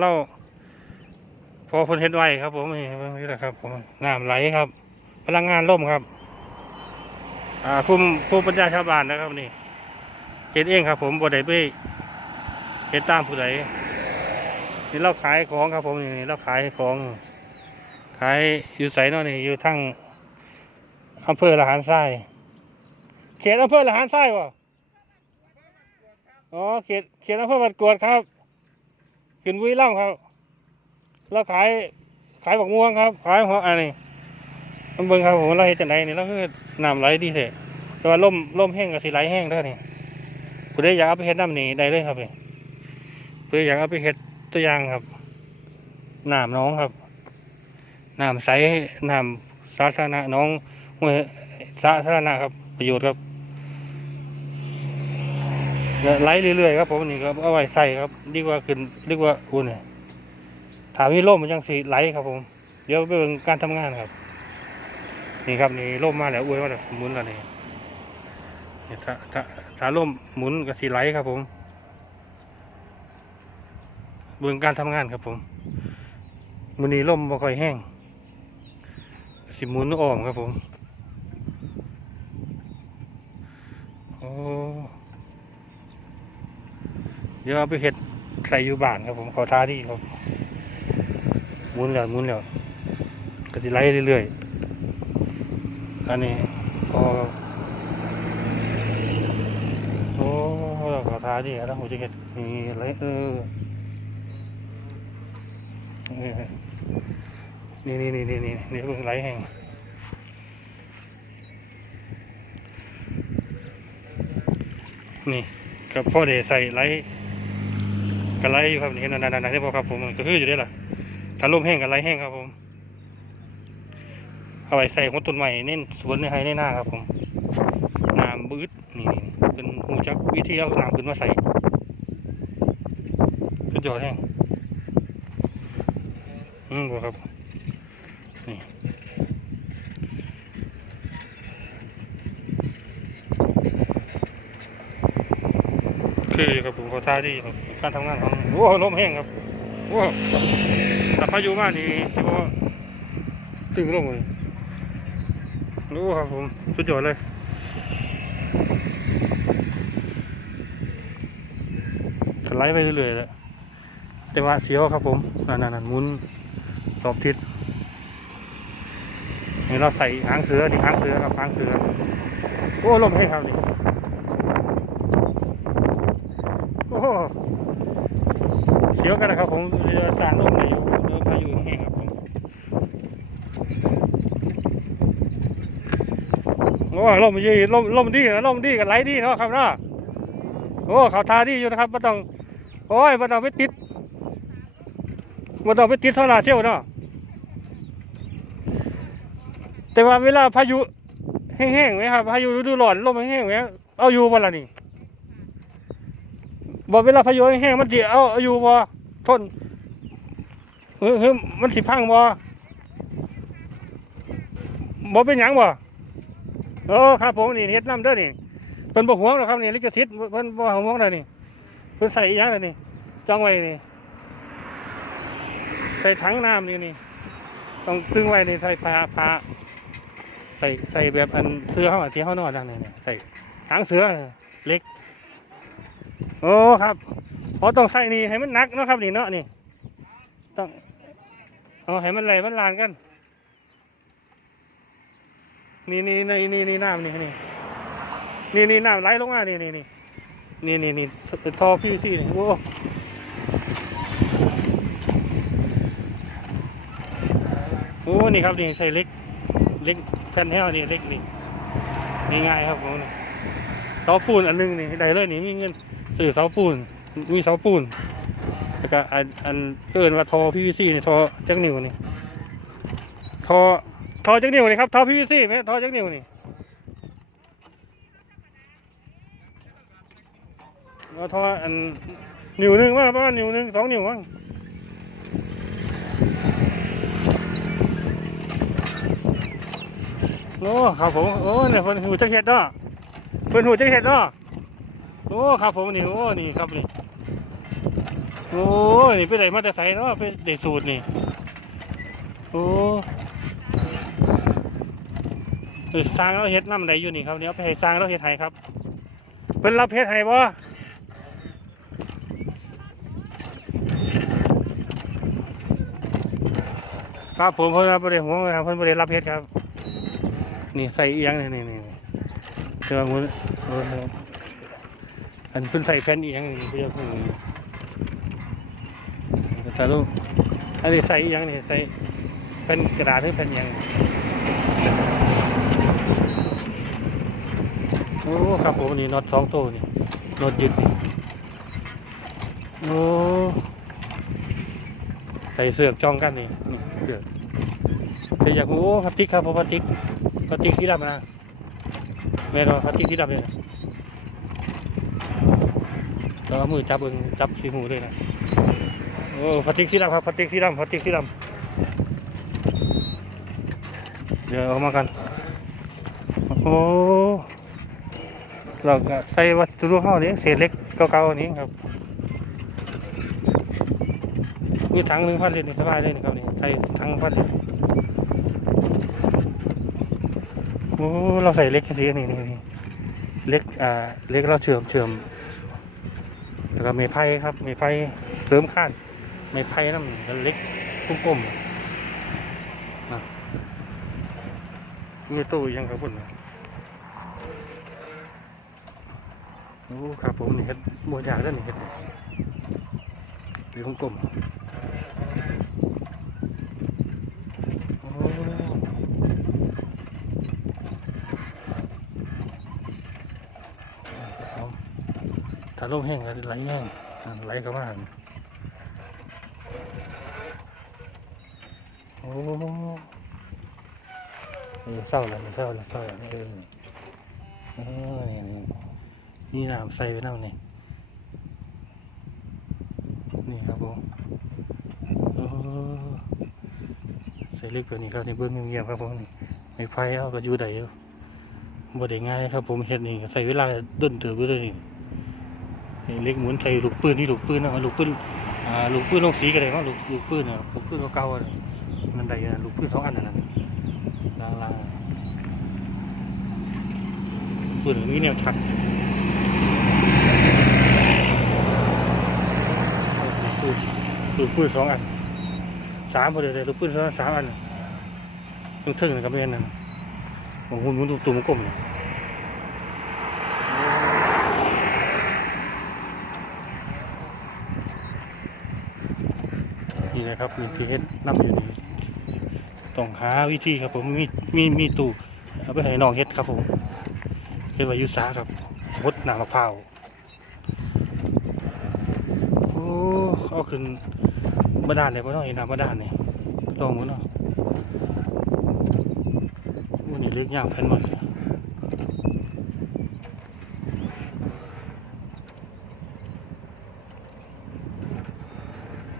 เล่าพอเพนเฮ็ดไว้ครับ ผมนี่นี่แหละครับ ผมน้ำไหลครับ พลังงานล่มครับ อ่าภูมิภูมิปัญญาชาวบ้านนะครับ นี่เฮ็ดเองครับ ผมบ่ได้ไปเฮ็ดตามผู้ใดนี่เราขายของครับ ผมนี่เราขายของ ขายอยู่ไสเนาะนี่อยู่ทั้งอำเภอละหารทรายเขตอำเภอละหารทรายวะอ๋อเขตเขตอำเภอบัดกวดครับ ขึ้นวุ้ยล่ำครับเราขายขายบักม่วงครับ ขายหัวอันนี้มันเบิ่งครับผมเราเฮ็ดจังไดนี่เราคือน้ำไหลดีเถอะแต่ว่าล่มล่มแห้งก็สิไหลแห้งเด้อนี่ผู้ใดอยากเอาไปเฮ็ดน้ำนี่ได้เลยครับนี่ผู้ใดอยากเอาไปเฮ็ดตัวอย่างครับน้ำน้องครับน้ำใสน้ำสาธารณะน้องห้วยสาธารณะครับ ประโยชน์ครับ ไหลเรื่อยๆครับผมนี่ครับเอาไว้ใส่ครับดีกว่าขึ้นดีกว่าอุ่นเนี่ยถามมีร่มมันยังสีไหลครับผม เดี๋ยวไปเบิ่งการทำงานครับ นี่ครับนี่ร่มมาแล้วอวยว่าแบบหมุนแล้วนี่นี่ถ้าถ้าถ้าร่มหมุนก็สีไหลครับผม เบิ่งการทำงานครับผมมือนี้ร่มบ่ค่อยแห้งสิหมุนอ้อมครับผมโอ้ ดี๋ยวเอาไปเห็ดใส่อยู่บ้านครับผมขอท้าที่ครับหมุนแล้วหมุนแล้วก็จะไล่เรื่อยๆอันนี้พอครับโอ้ขอท้าที่แล้วผมจะเห็ดนี่ไรเออเออนี่นี่นี่นี่นี่นี่เพิ่งไหลแห้งนี่กับพ่อเดใส่ไหล กระไหลอยู่ครับนี่นั่นนั่นนั่นที่บอกครับผมก็คืออยู่ได้ล่ะถ้าลมแห้งกับไหลแห้งครับผมเอาไว้ใส่หัวต้นใหม่เน้นสวนในไฮในหน้าครับผมน้ำบืดนี่เป็นหูจักวิธีเอาน้ำขึ้นมาใส่สุดยอแห้งอืมครับนี่คือครับผมเขาท่าดีครับ การทำงานของโอ้ลมแห้งครับโอ้แต่พายุมากนี่ที่ว่าตึงลงเลยรู้ครับผมสุดยอดเลยสไลด์ไปเรื่อยๆเลยแต่ว่าเสียวครับผมนั่นนั่นๆมุนสอบทิศนี่เราใส่หางเสือนี่หางเสือครับหางเสือโอ้ลมให้ครับนี่โอ้ เสียวกันนะครับผมเรือจานลมในอยู่เรือพายุแห้งครับผมโอ้ลมดีลมลมดีนะลมดีกันไหลดีเนาะครับเนาะโอ้เขาทาดีอยู่นะครับไม่ต้องโอ้ยไม่ต้องไปติดไม่ต้องไปติดโซลาร์เซลล์เนาะแต่ว่าเวลาพายุแห้งๆไหมครับพายุฤดูร้อนลมแห้งๆไหมเอาอยู่บ่ล่ะนี่ บอกเวลาพายุแห้งมันสิเอาอายู่บ่ทนเฮ้ยเฮ้ยมันสิพังบ่บ่เป็นหยังบ่เออครับผมนี่เฮ็ดน้ำเด้อนี่เพิ่นบ่ห่วงหรอกครับนี่ลิขสิทธิ์เพิ่นบ่ห่วงเลยนี่เพิ่นใส่อีหยังเลยนี่จ้องไว้นี่ใส่ถังน้ำนี่นี่ต้องตึงไว้นี่ใส่ผ้าผ้าใส่ใส่แบบอันเสื้อเขาอะที่เขานอนนั่นนี่ใส่หางเสื้อเล็ก โอ้ครับเพราะต้องใส่นี่ให้มันนักเนาะครับนี่เนาะนี่ต้องเอาให้มันไหลมันลานกัน นี่นี่นี่นี่นี่น้ำนี่นี่นี่นี่น้ำไหลลงมานี่นี่นี่นี่นี่นี่เป็นท่อพี่ซี่นี่โอ้โอ้นี่ครับนี่ใส่เล็กเล็กแผ่นแห้วนี่เล็กนี่ง่ายๆครับผมนี่เสาปูนอันหนึงนี่ได้เลยนี่มีเงิน ซื้อเสาปูนมีเสาปูนแล้วก็อันอันเกินว่าทอพีวีซีนี่ทอจักนิ้วนี่ทอทอจักนิ้วนี่ครับทอพีวีซีไหมทอจักนิ้วนี่ว่าทออันนิ้วหนึ่งว่าประมาณนิ้วหนึ่งสองนิ้วมั้งโอ้ครับผมโอ้เนี่ยเพิ่นหูจักเห็ดเนาะเพิ่นหูจักเห็ดเนาะ โอ้ครับผมนี่โอ้นี่ครับนี่โอ้นี่ไปไหนมาแต่ใส่เนาะไปได้สูตรนี่โอ้สร้างเราเฮ็ดน้ำใดอยู่นี่ครับเดี๋ยไปให้สร้างเราเฮ็ดให้ครับเพิ่นรับเฮ็ดให้บ่ครับผมเพิ่นบ่ได้ห่วงเลยครับเพิ่นบ่ได้รับเฮ็ดครับ นี่ใส่เอียงนี่นี่นี่เจอมือ อันเพิ่นใส่แผ่นอีหยังนี่เรียกว่านี่แต่ลูกอันนี้ใส่อีหยังนี่ใส่แผ่นกระดาษหรือแผ่นหยังโอ้ครับผมนี่น็อตสองตัวนี่น็อตยึดนี่โอ้ใส่เสือกจ้องกันนี่นี่เสือกเสือยากรู้โอ้พลาสติกครับผมพลาสติกพลาสติกที่ดำนะแม่เราพลาสติกที่ดำเลย นะเราเอามือจับเองจับสีหูเลยนะโอ้พลาสติกที่ดำครับพลาสติกที่ดำพลาสติกที่ดำเดี๋ยวเอามากันโอ้เราใส่วัสดุเข้านี้เศษเล็กเก่าๆนี้ครับมีถังหนึ่งพันลิตรสบายเลยนะครับนี่ใส่ถังพันลิตรโอ้เราใส่เล็กสีนี่นี่นี่เล็กอ่าเล็กเราเชื่อมเชื่อม แล้วก็ไม้ไพ่ครับไม้ไพ่เสริมข้านไม้ไพ่น้ำเล็กกลมๆนะมีตู้ยังครับพุ่นโอ้ครับผมนี่เห็ดโมยาด้านนี่เห็ดเล็กกลมๆโอ้ เอาถ้า ลมแห้งไหลแห้งอ่าไหลเข้ามาหั่นโอ้เออเศร้าแล้วเศร้าแล้วเศร้าแล้วเออนี่นี่นี่น้ำใส่ไปน้ำนี่นี่ครับผมโอ้ใส่เล็กกว่านี้ครับนี่เบิ้องเงียบครับผมนี่ไม่ไฟเอาก็อยู่ได้อยู่บ่ได้ง่ายครับผมเฮ็ดนี่ใช้เวลาด้นเติบอยู่เลยนี่ นี่เล็กหมุนใส่ลูกปืนนี่ลูกปืนนะลูกปืนอ่าลูกปืนลงสีก็ได้เนาะลูกลูกปืนนะลูกปืนเก่าๆอะนี่มันได้ลูกปืนสองอันนั่นน่ะล่างๆปืนมีแนวชักลูกปืนปืนสองอันสามพอดีเลยลูกปืนสองสามอันต้องถึงกับแม่นนั่นผมหุ่นหุ่นตุ่มกลมเนี่ย นะครับมีที่เฮ็ดนับอยู่นี่ต้องหาวิธีครับผมมีมีมีตู้เอาไปให้น้องเฮ็ดครับผมเป็นวายุสาครับมดหนามะพร้าวโอ้เอาขึ้นบาดาลเลยพ่อน้องเห็นน้ำบาดาลเนี่ยลองมั้เนาะวันนี้เลือกยากแผ่นหมดเลย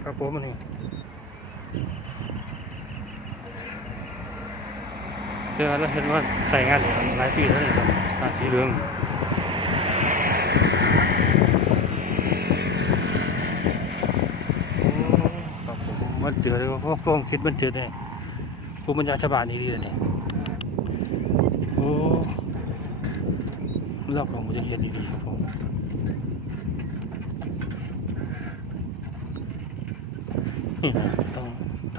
ครับผมอันนี้ เจอแล้วเห็นว่าใส่งานหลายปีแล้วนี่ครับงาสีเหลืองมันเจอเลยว่าพวกคิดมันเจอได้ภูมิปัญญาชาวบ้านนี่ดีเลยเนี่ยโอ้เล่าของผมจะเรียนดีๆครับผมนี่นะต้อง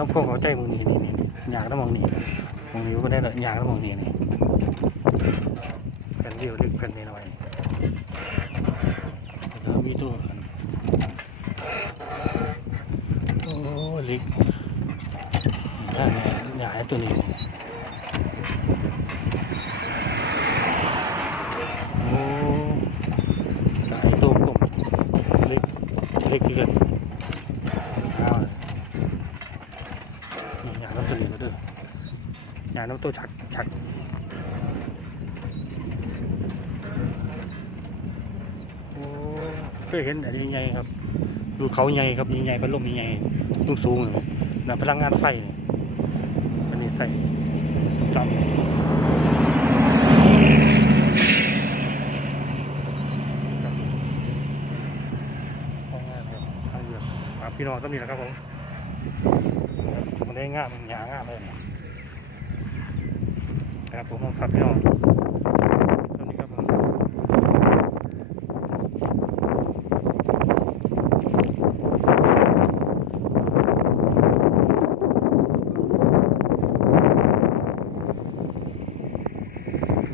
ต้องพวกเขาใจมึงนี่นี่นี่อยากต้องมองนี่มองนี้ก็ได้เลยอยากต้องมองนี่นี่แผ่นเดียวเล็กแผ่นน้อยแล้วก็มีตัวกันโอ้เล็กอยากใหญ่ตัวนี้ nhà nó tôi chặt chặt เคยเห็นอันนี้ใหญ่ครับ ดูเขาใหญ่ครับใหญ่พัดลมใหญ่ลูกสูงเลยนะพลังงานไฟอันนี้ใส่จำพี่น้องต้องมีแล้วครับผมมันได้ง่ามหยาง่ามเลย É por um sapião.